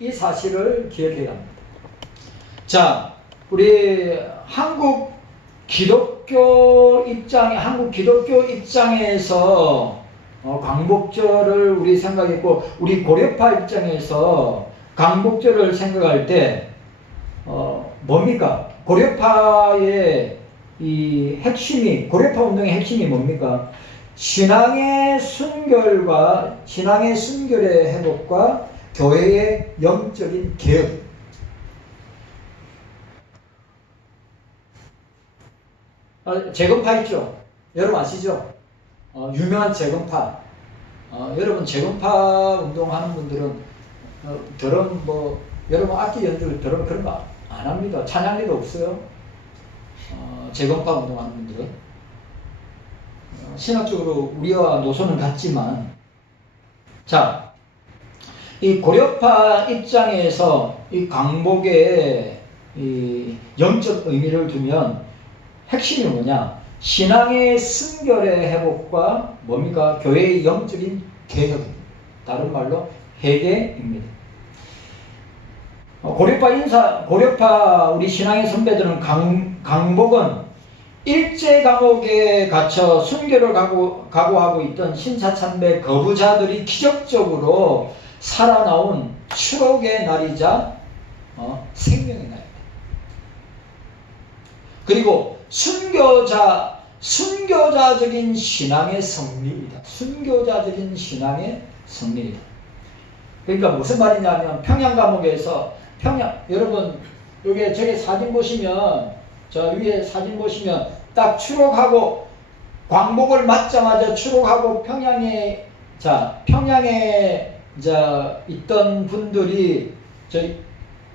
이 사실을 기억해야 합니다. 자, 우리 한국 기독교 입장에서 광복절을 우리 생각했고, 우리 고려파 입장에서 광복절을 생각할 때 뭡니까? 고려파의 이 핵심이, 고려파 운동의 핵심이 뭡니까? 신앙의 순결의 회복과 교회의 영적인 개혁. 재건파 있죠? 여러분 아시죠? 유명한 재건파. 여러분 재건파 운동하는 분들은 드럼 여러분 악기 연주 드럼 그런 거 안 합니다. 찬양리도 없어요. 재건파 운동하는 분들은 신학적으로 우리와 노선은 같지만, 자, 이 고려파 입장에서 이 광복의 이 영적 의미를 두면 핵심이 뭐냐? 신앙의 순결의 회복과 뭡니까? 교회의 영적인 개혁입니다. 다른 말로 회개입니다. 고려파 우리 신앙의 선배들은 광복은 일제 감옥에 갇혀 순교를 각오하고 있던 신사참배 거부자들이 기적적으로 살아나온 추록의 날이자 생명의 날입니다. 그리고 순교자적인 신앙의 승리이다. 순교자적인 신앙의 승리이다. 그러니까 무슨 말이냐면, 평양 감옥에서 여러분 저기 사진 보시면, 저 위에 사진 보시면 딱 추록하고 광복을 맞자마자 추록하고 평양에 있던 분들이 저기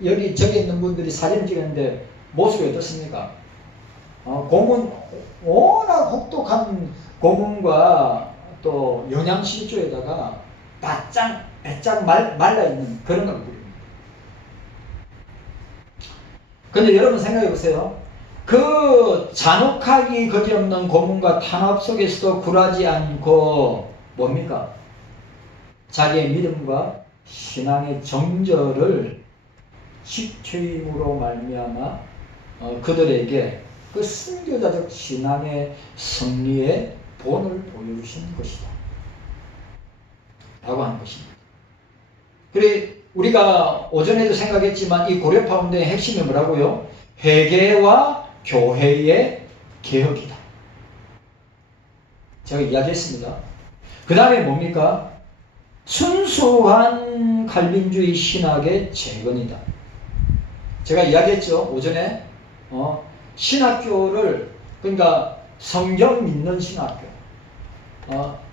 있는 분들이 사진 찍었는데 모습이 어떻습니까? 워낙 혹독한 고문과 또 영양실조에다가 바짝 말라있는 그런 걸 부릅니다. 근데 여러분 생각해 보세요. 그 잔혹하기 거지없는 고문과 탄압 속에서도 굴하지 않고 뭡니까? 자기의 믿음과 신앙의 정절을 식초임으로 말미암아 그들에게 그 순교자적 신앙의 승리의 본을 보여주신 것이다 라고 하는 것입니다. 그래, 우리가 오전에도 생각했지만 이 고려파 운동의 핵심이 뭐라고요? 회개와 교회의 개혁이다. 제가 이야기했습니다. 그 다음에 뭡니까? 순수한 칼빈주의 신학의 재건이다. 제가 이야기했죠, 오전에. 신학교를, 그러니까 성경 믿는 신학교,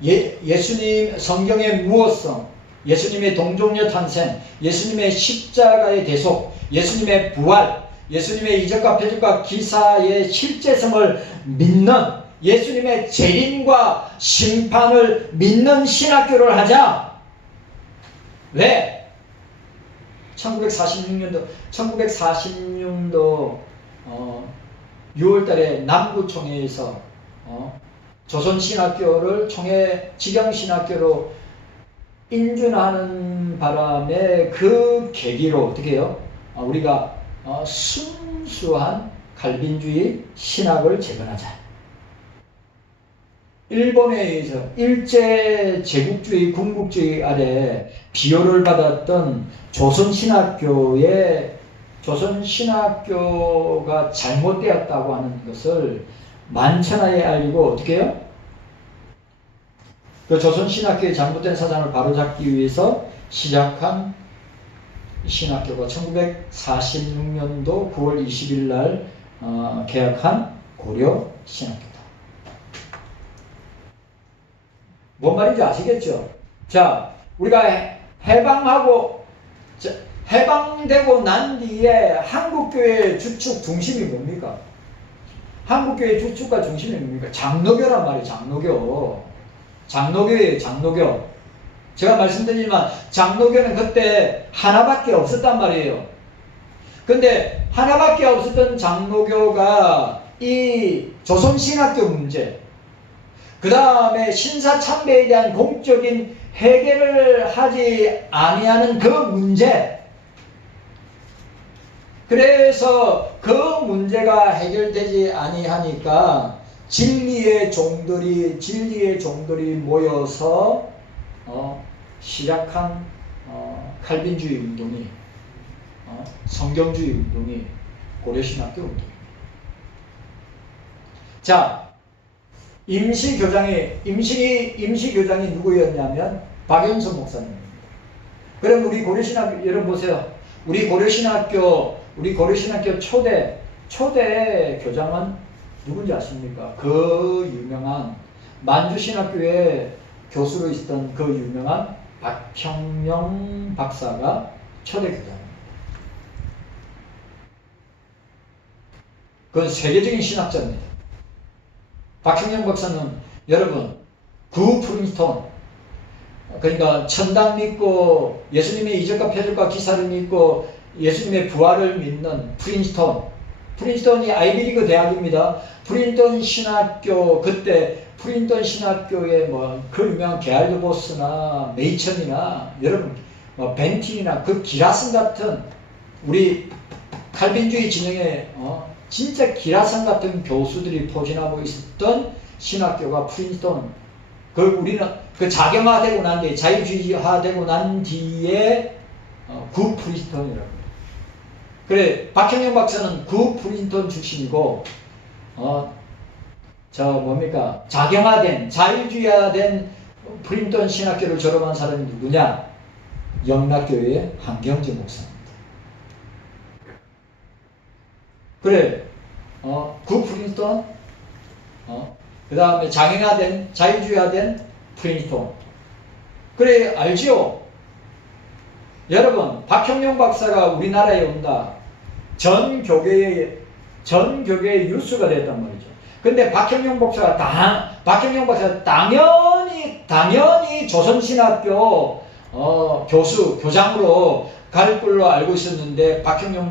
예수님 성경의 무엇성, 예수님의 동정녀 탄생, 예수님의 십자가의 대속, 예수님의 부활, 예수님의 이적과 표적과 기사의 실제성을 믿는, 예수님의 재림과 심판을 믿는 신학교를 하자. 왜? 1946년도 6월달에 남구총회에서 조선신학교를 총회 직영신학교로 인준하는 바람에 그 계기로 어떻게 해요? 우리가 순수한 칼빈주의 신학을 재건하자. 일본에 의해서 일제 제국주의 군국주의 아래 비호를 받았던 조선신학교가 잘못되었다고 하는 것을 만천하에 알리고 어떻게 해요? 그 조선신학교의 잘못된 사상을 바로잡기 위해서 시작한 신학교가 1946년도 9월 20일 날 개학한 고려신학교다. 뭔 말인지 아시겠죠? 자, 우리가 해방되고 난 뒤에 한국교회의 주축 중심이 뭡니까? 한국교회의 주축과 중심이 뭡니까? 장로교란 말이에요. 장로교예요. 장로교. 제가 말씀드리지만 장로교는 그때 하나밖에 없었단 말이에요. 근데 하나밖에 없었던 장로교가 이 조선신학교 문제, 그 다음에 신사참배에 대한 공적인 해결을 하지 아니하는 그 문제, 그래서 그 문제가 해결되지 아니하니까 진리의 종들이 모여서 시작한 칼빈주의 운동이 성경주의 운동이 고려신학교 운동입니다. 자, 임시교장이 누구였냐면 박연선 목사님입니다. 그럼 우리 고려신학교 여러분 보세요. 우리 고려신학교 초대 교장은 누군지 아십니까? 그 유명한 만주신학교에 교수로 있었던 그 유명한 박형영 박사가 초대 교장입니다. 그건 세계적인 신학자입니다. 박형영 박사는 여러분 프린스턴, 그러니까 천당 믿고 예수님의 이적과 표적과 기사를 믿고 예수님의 부활을 믿는 프린스턴이 아이비리그 대학입니다. 프린스턴 신학교, 그때 프린스턴 신학교에 그 유명한 게알드 보스나 메이천이나 여러분 벤틴이나 그 기라슨 같은 우리 칼빈주의 진영에 진짜 기라슨 같은 교수들이 포진하고 있었던 신학교가 프린스턴. 우리는 자경화되고 난 뒤에, 자유주의화되고 난 뒤에 프린스턴이라고 해요. 그래, 박형영 박사는 프린스턴 출신이고, 자경화된, 자유주의화된 프린스턴 신학교를 졸업한 사람이 누구냐? 영락교회의 한경재 목사입니다. 그래, 프린스턴, 그 다음에 장애화된, 자유주의화된 프린스턴. 그래, 알지요? 여러분, 박형영 박사가 우리나라에 온다. 전 교계의 유수가 됐단 말이죠. 근데 박형영 박사가 당연히 조선신학교 교장으로 갈 걸로 알고 있었는데 박형영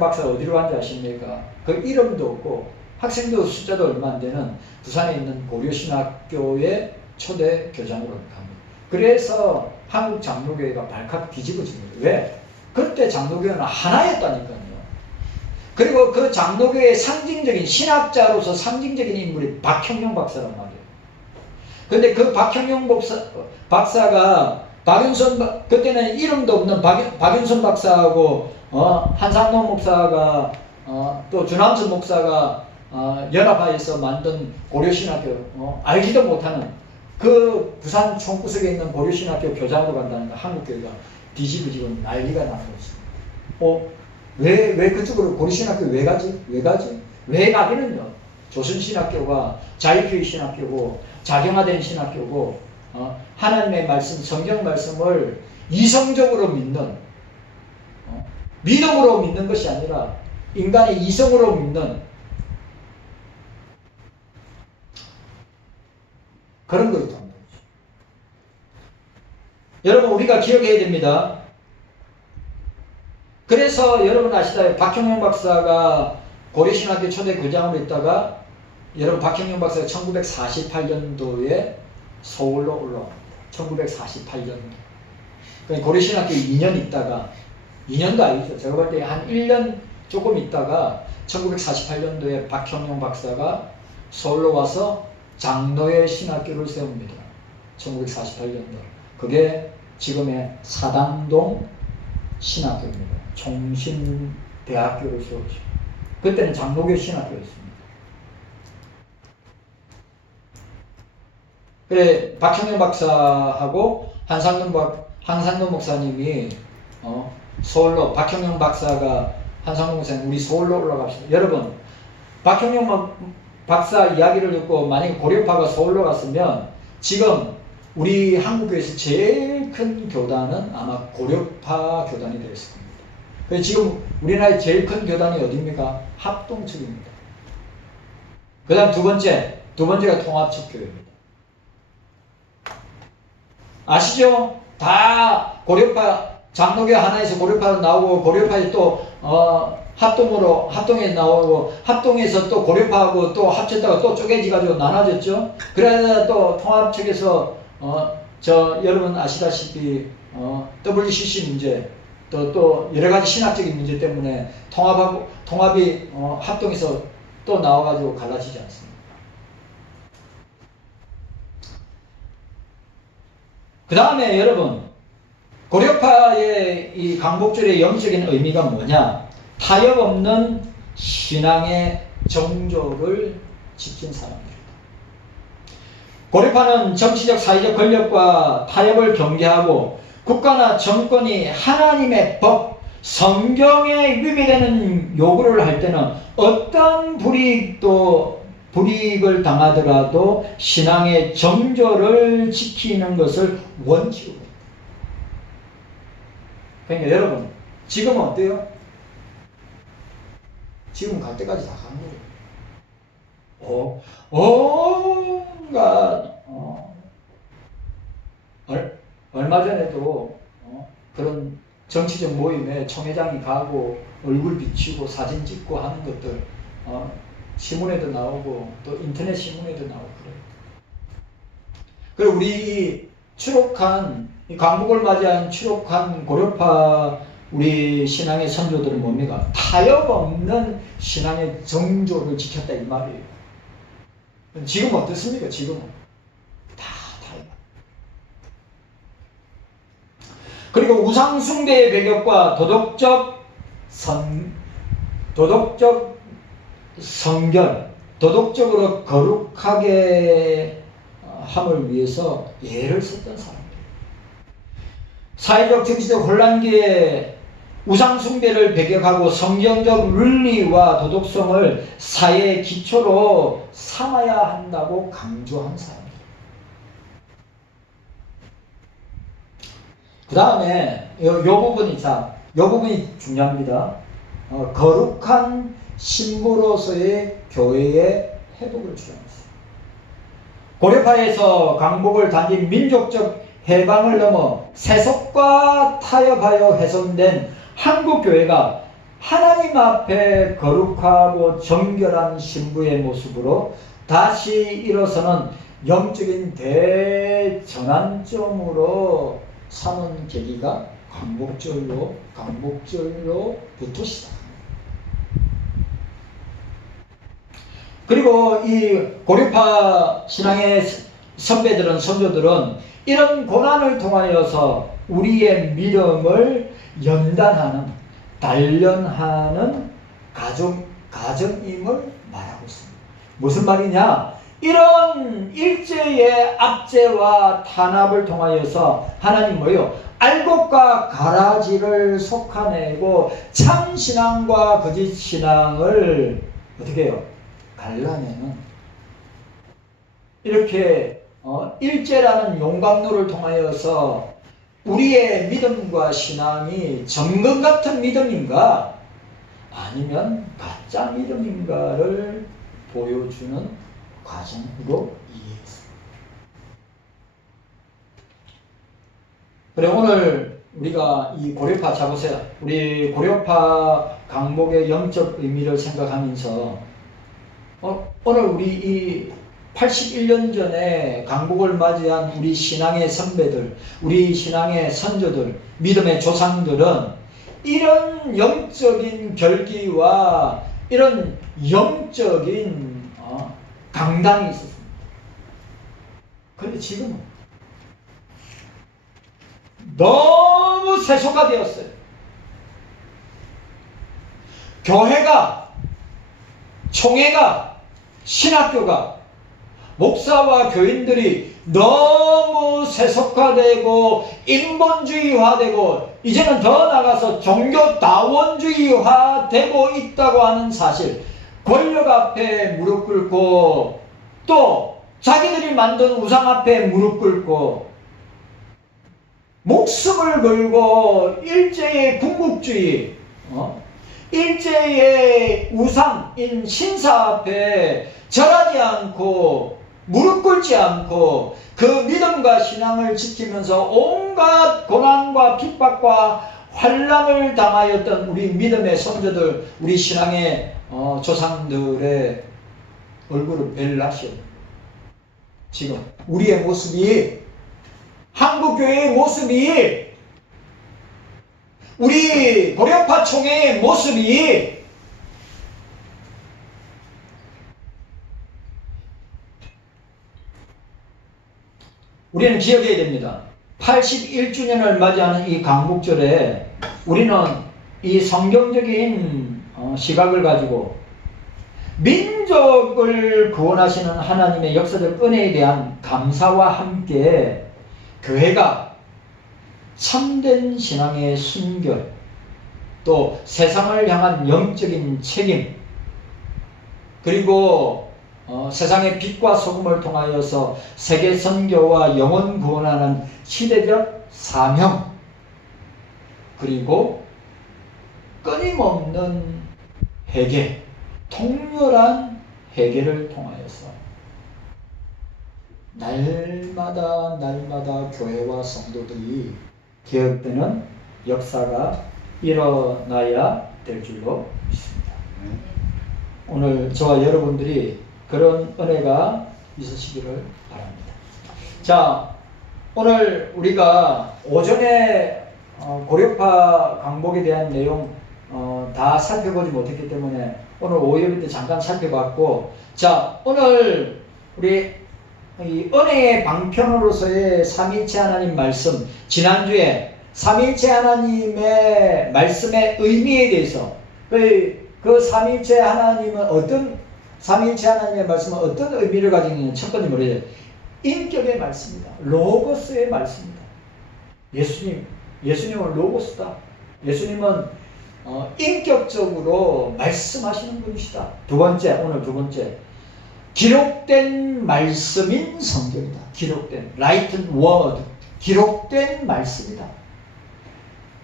박사가 어디로 간지 아십니까? 그 이름도 없고 학생도 숫자도 얼마 안 되는 부산에 있는 고려신학교의 초대 교장으로 갑니다. 그래서 한국 장로교회가 발칵 뒤집어진 거예요. 왜? 그때 장로교회는 하나였다니까요. 그리고 그 장로교회의 상징적인 신학자로서 상징적인 인물이 박형영 박사란 말이에요. 그런데 그 박형영 박사가 그때는 이름도 없는 박윤선 박사하고 한상노 목사가 또 주남선 목사가 연합하여서 만든 고려신학교 알지도 못하는 그 부산 총구석에 있는 고려신학교 교장으로 간다니까 한국교회가 뒤집어지고 난리가 나고 있습니다. 왜 그쪽으로 고려신학교 왜 가지? 왜 가기는요? 조선신학교가 자유주의 신학교고 자경화된 신학교고 하나님의 말씀, 성경 말씀을 이성적으로 믿는 믿음으로 믿는 것이 아니라 인간의 이성으로 믿는 그런 거 있단 말이죠. 여러분 우리가 기억해야 됩니다. 그래서 여러분 아시다시피 박형영 박사가 고려신학교 초대 교장으로 있다가 여러분 박형영 박사가 1948년도에 서울로 올라옵니다. 1948년도. 그러니까 고려신학교에 2년 있다가 2년도 아니죠. 제가 볼 때 한 1년 조금 있다가 1948년도에 박형영 박사가 서울로 와서 장로의 신학교를 세웁니다. 1948년도. 그게 지금의 사당동 신학교입니다. 총신대학교를 세우죠. 그때는 장로교 신학교였습니다. 그래, 박형영 박사하고 한상돈 목사님이 서울로, 박형영 박사가 한상돈 목사님 우리 서울로 올라갑시다. 여러분, 박형영 박사 이야기를 듣고 만약에 고려파가 서울로 갔으면 지금 우리 한국교회에서 제일 큰 교단은 아마 고려파 교단이 되었을 겁니다. 그래서 지금 우리나라의 제일 큰 교단이 어디입니까? 합동측입니다. 그 다음 두 번째가 통합측교회입니다. 아시죠? 다 고려파, 장로교 하나에서 고려파로 나오고 고려파에 또 합동에 나오고 합동에서 또 고려파하고 또 합쳤다가 또 쪼개지가지고 나눠졌죠. 그러다 또 통합측에서 여러분 아시다시피 WCC 문제, 또 여러 가지 신학적인 문제 때문에 통합이 합동해서 또 나와가지고 갈라지지 않습니다. 그 다음에 여러분, 고려파의 이 강복절의 영적인 의미가 뭐냐? 타협 없는 신앙의 정조를 지킨 사람들이다. 고려파는 정치적 사회적 권력과 타협을 경계하고 국가나 정권이 하나님의 법, 성경에 위배되는 요구를 할 때는 어떤 불이익을 당하더라도 신앙의 정조를 지키는 것을 원칙으로. 그러니까 여러분, 지금은 어때요? 지금 갈 때까지 다 간 거예요. 얼마 전에도 그런 정치적 모임에 총회장이 가고 얼굴 비치고 사진 찍고 하는 것들 신문에도 나오고 또 인터넷 신문에도 나오고 그래요. 그리고 우리 이 강복을 맞이한 추록한 고려파 우리 신앙의 선조들은 뭡니까? 타협 없는 신앙의 정조를 지켰다 이 말이에요. 지금 어떻습니까? 지금은 다 타협. 그리고 우상숭배의 배격과 도덕적 성결, 도덕적으로 거룩하게 함을 위해서 예를 썼던 사람들. 사회적 정치적 혼란기에 우상숭배를 배격하고 성경적 윤리와 도덕성을 사회의 기초로 삼아야 한다고 강조한 사람들. 그 다음에 요 부분이 중요합니다. 거룩한 신부로서의 교회의 회복을 주장했어요. 고려파에서 강복을 단지 민족적 해방을 넘어 세속과 타협하여 훼손된 한국교회가 하나님 앞에 거룩하고 정결한 신부의 모습으로 다시 일어서는 영적인 대전환점으로 삼은 계기가 강복절로부터 시작합니다. 그리고 이 고려파 신앙의 선조들은 이런 고난을 통하여서 우리의 믿음을 단련하는 가정임을 말하고 있습니다. 무슨 말이냐? 이런 일제의 압제와 탄압을 통하여서 하나님 알곡과 가라지를 속아내고 참 신앙과 거짓 신앙을 어떻게 해요? 갈라내는 이렇게 일제라는 용광로를 통하여서 우리의 믿음과 신앙이 정금 같은 믿음인가 아니면 가짜 믿음인가를 보여주는 과정으로 이해했습니다. 그래 오늘 우리가 이 고려파 자보세요. 우리 고려파 강복의 영적 의미를 생각하면서 오늘 우리 이 81년 전에 강복을 맞이한 우리 신앙의 선배들, 우리 신앙의 선조들, 믿음의 조상들은 이런 영적인 결기와 이런 영적인 강단이 있었습니다. 그런데 지금은 너무 세속화되었어요. 교회가, 총회가, 신학교가, 목사와 교인들이 너무 세속화되고 인본주의화되고 이제는 더 나가서 종교다원주의화되고 있다고 하는 사실, 권력 앞에 무릎 꿇고 또 자기들이 만든 우상 앞에 무릎 꿇고 목숨을 걸고 일제의 군국주의, 일제의 우상인 신사 앞에 절하지 않고 무릎 꿇지 않고 그 믿음과 신앙을 지키면서 온갖 고난과 핍박과 환난을 당하였던 우리 믿음의 선조들, 우리 신앙의 조상들의 얼굴을 벨라시오. 지금 우리의 모습이, 한국교회의 모습이 우리 고려파 총회의 모습이 우리는 기억해야 됩니다. 81주년을 맞이하는 이 강복절에 우리는 이 성경적인 시각을 가지고 민족을 구원하시는 하나님의 역사적 은혜에 대한 감사와 함께 교회가 참된 신앙의 순결, 또 세상을 향한 영적인 책임, 그리고 세상의 빛과 소금을 통하여서 세계 선교와 영혼 구원하는 시대적 사명, 그리고 끊임없는 회개, 통렬한 회개를 통하여서 날마다 교회와 성도들이 개혁되는 역사가 일어나야 될 줄로 믿습니다. 오늘 저와 여러분들이 그런 은혜가 있으시기를 바랍니다. 자, 오늘 우리가 오전에 고려파 강복에 대한 내용 다 살펴보지 못했기 때문에 오늘 오후에 때 잠깐 살펴봤고, 자, 오늘 우리 이 은혜의 방편으로서의 삼위일체 하나님 말씀, 지난주에 삼위일체 하나님의 말씀의 의미에 대해서 그 삼위일체 하나님은 삼위일체 하나님의 말씀은 어떤 의미를 가지고 있는 첫 번째 뭐래요? 인격의 말씀이다. 로고스의 말씀이다. 예수님은 로고스다. 예수님은 인격적으로 말씀하시는 분이시다. 오늘 두 번째. 기록된 말씀인 성경이다. 기록된, written word. 기록된 말씀이다.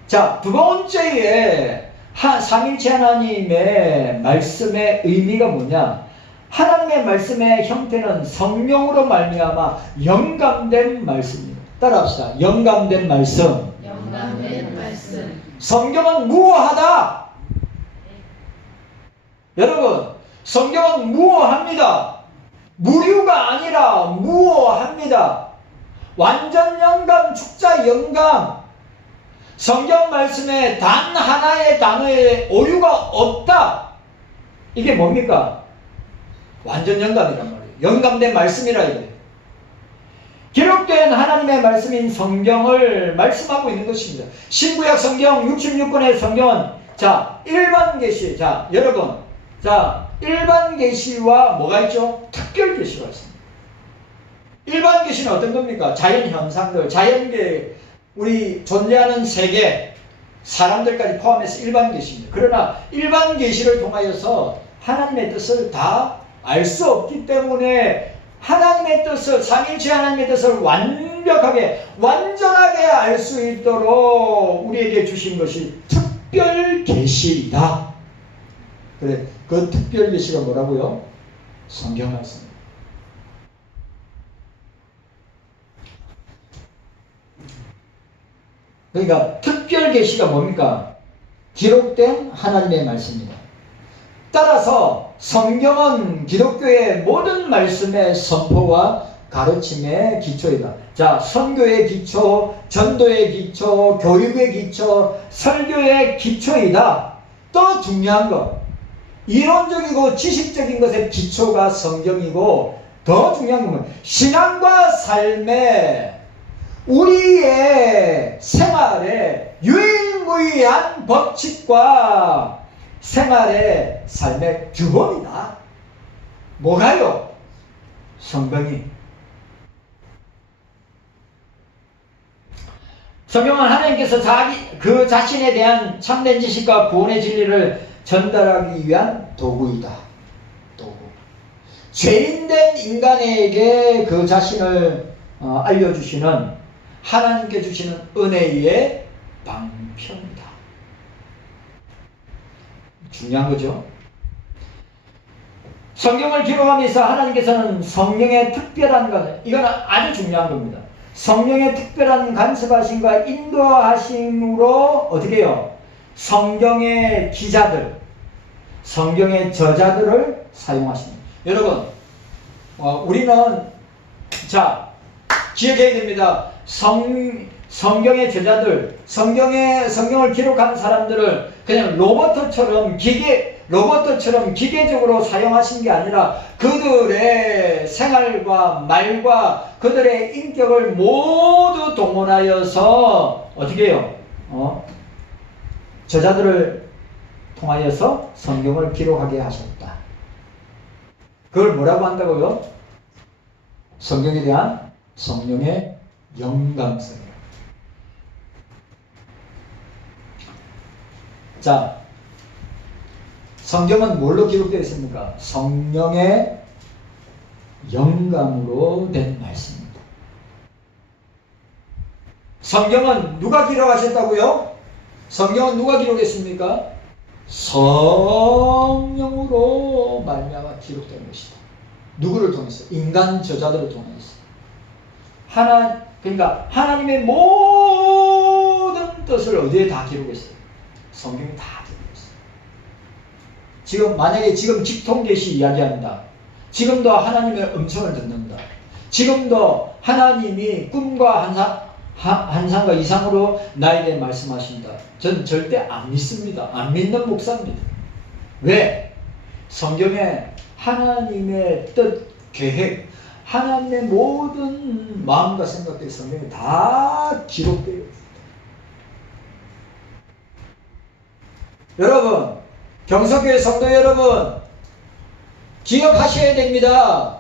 자, 두 번째에 삼위일체 하나님의 말씀의 의미가 뭐냐? 하나님의 말씀의 형태는 성령으로 말미암아 영감된 말씀입니다. 따라합시다. 영감된 말씀. 영감된 말씀. 성경은 무어하다. 여러분, 성경은 무어합니다. 무류가 아니라 무어합니다. 완전 영감, 축자 영감. 성경 말씀에 단 하나의 단어에 오류가 없다. 이게 뭡니까? 완전 영감이란 말이에요. 영감된 말씀이라 이거예요. 기록된 하나님의 말씀인 성경을 말씀하고 있는 것입니다. 신구약 성경 66권의 성경은 자, 일반 계시. 자, 여러분. 자, 일반 계시와 뭐가 있죠? 특별 계시가 있습니다. 일반 계시는 어떤 겁니까? 자연 현상들, 자연계, 우리 존재하는 세계, 사람들까지 포함해서 일반 계시입니다. 그러나 일반 계시를 통하여서 하나님의 뜻을 다 알 수 없기 때문에 하나님의 뜻을, 삼위일체 하나님의 뜻을 완벽하게, 완전하게 알 수 있도록 우리에게 주신 것이 특별 계시이다. 그래, 그 특별 계시가 뭐라고요? 성경 말씀입니다. 그러니까 특별 계시가 뭡니까? 기록된 하나님의 말씀입니다. 따라서 성경은 기독교의 모든 말씀의 선포와 가르침의 기초이다. 자, 선교의 기초, 전도의 기초, 교육의 기초, 설교의 기초이다. 또 중요한 것, 이론적이고 지식적인 것의 기초가 성경이고, 더 중요한 건 신앙과 삶의 우리의 생활의 유일무이한 법칙과 생활의 삶의 규범이다. 뭐가요? 성경이. 성경은 하나님께서 그 자신에 대한 참된 지식과 구원의 진리를 전달하기 위한 도구이다. 도구. 죄인된 인간에게 그 자신을 알려주시는 하나님께 주시는 은혜의 방편이다. 중요한 거죠. 성경을 기록하면서 하나님께서는 성령의 특별한 것, 이건 아주 중요한 겁니다. 성령의 특별한 간섭하심과 인도하심으로 어떻게 해요? 성경의 기자들, 성경의 저자들을 사용하십니다. 여러분, 우리는 자, 기억해야 됩니다. 성경의 저자들, 성경을 기록한 사람들을 그냥 로봇처럼 기계적으로 사용하신 게 아니라 그들의 생활과 말과 그들의 인격을 모두 동원하여서 어떻게 해요? 저자들을 통하여서 성경을 기록하게 하셨다. 그걸 뭐라고 한다고요? 성경에 대한 성령의 영감성이에요. 자, 성경은 뭘로 기록되어 있습니까? 성령의 영감으로 된 말씀입니다. 성경은 누가 기록하셨다고요? 성경은 누가 기록했습니까? 성령으로 말미암아 기록된 것이다. 누구를 통해서? 인간 저자들을 통해서. 그러니까 하나님의 모든 뜻을 어디에 다 기록했어요? 성경이 다 기록했어요. 만약에 지금 직통계시 이야기한다. 지금도 하나님의 음성을 듣는다. 지금도 하나님이 꿈과 환상과 이상으로 나에게 말씀하신다. 전 절대 안 믿습니다. 안 믿는 목사입니다. 왜? 성경에 하나님의 뜻, 계획, 하나님의 모든 마음과 생각들이 성경에 다 기록되어 있습니다. 여러분, 경성교회 성도 여러분, 기억하셔야 됩니다.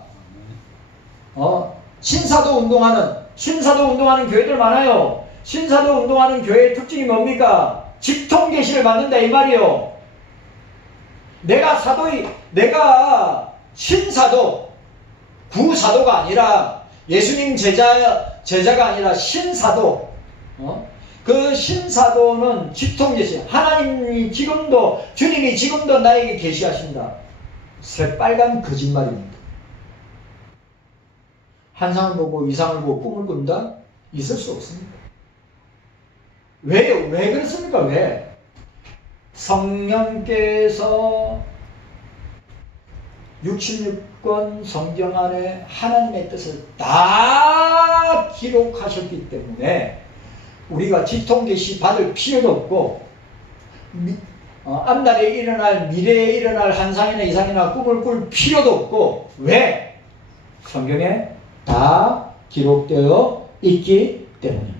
신사도 운동하는 교회들 많아요. 신사도 운동하는 교회의 특징이 뭡니까? 직통계시를 받는다 이 말이요. 내가 신사도, 구사도가 아니라 예수님 제자가 아니라 신사도. 그 신사도는 직통계시. 주님이 지금도 나에게 계시하신다. 새빨간 거짓말입니다. 환상을 보고 이상을 보고 꿈을 꾼다? 있을 수 없습니다. 왜요? 왜 그렇습니까? 왜? 성령께서 66권 성경 안에 하나님의 뜻을 다 기록하셨기 때문에 우리가 직통계시 받을 필요도 없고 앞날에 일어날 미래에 일어날 환상이나 이상이나 꿈을 꿀 필요도 없고 왜? 성경에 다 기록되어 있기 때문입니다.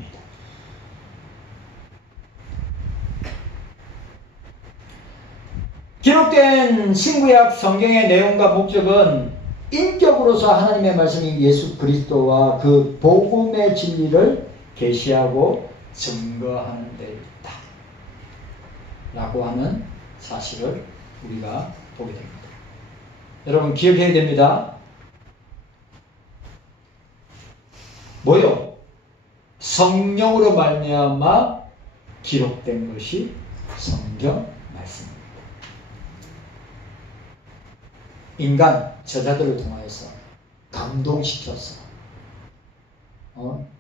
기록된 신구약 성경의 내용과 목적은 인격으로서 하나님의 말씀인 예수 그리스도와 그 복음의 진리를 계시하고 증거하는 데 있다 라고 하는 사실을 우리가 보게 됩니다. 여러분 기억해야 됩니다. 뭐요? 성령으로 말미암아 기록된 것이 성경 말씀입니다. 인간 저자들을 통하여서 감동시켜서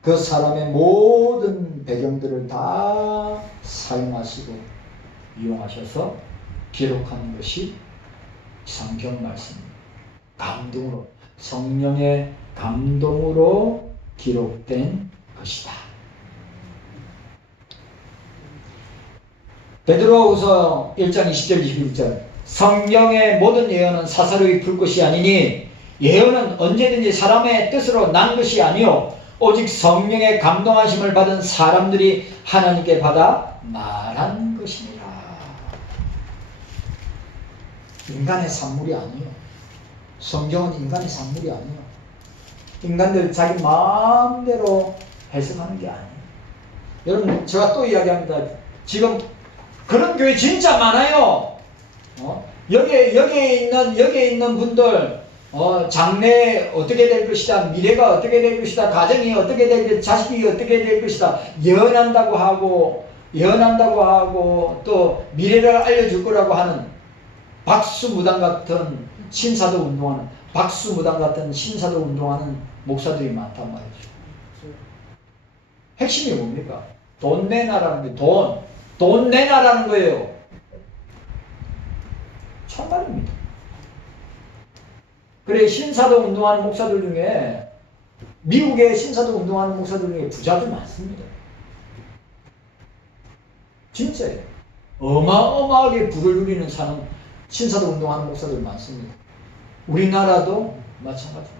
그 사람의 모든 배경들을 다 사용하시고 이용하셔서 기록하는 것이 성경 말씀입니다. 감동으로, 성령의 감동으로 기록된 것이다. 베드로후서 1장 20절 21절 성경의 모든 예언은 사사로이 불것이 아니니 예언은 언제든지 사람의 뜻으로 난 것이 아니요 오직 성령의 감동하심을 받은 사람들이 하나님께 받아 말한 것이니라. 인간의 산물이 아니요. 성경은 인간의 산물이 아니요. 인간들 자기 마음대로 해석하는 게 아니에요. 여러분 제가 또 이야기합니다. 지금 그런 교회 진짜 많아요. 여기에 있는 분들 장래 어떻게 될 것이다, 미래가 어떻게 될 것이다, 가정이 어떻게 될 것이다, 자식이 어떻게 될 것이다, 예언한다고 하고 또 미래를 알려줄 거라고 하는 박수무당 같은 신사도 운동하는 목사들이 많단 말이죠. 핵심이 뭡니까? 돈 내놔라는 게 돈 내놔라는 거예요. 참말입니다. 그래 신사도 운동하는 목사들 중에 미국의 신사도 운동하는 목사들 중에 부자들 많습니다. 진짜예요. 어마어마하게 부를 누리는 사는 신사도 운동하는 목사들 많습니다. 우리나라도 마찬가지입니다.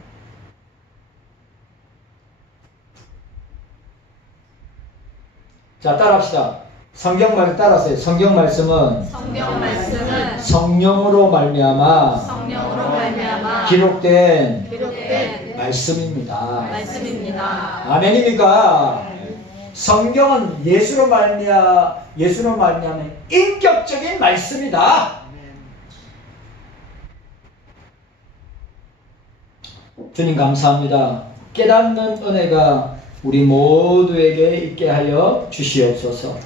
자, 따라합시다. 성경 말 따라서요. 성경 말씀은 성경 말씀은 성령으로 말미암아 성령으로 말미암아 기록된 기록된 말씀입니다. 말씀입니다. 아멘입니까? 성경은 예수로 말미암은 인격적인 말씀이다. 주님 감사합니다. 깨닫는 은혜가 우리 모두에게 있게 하여 주시옵소서.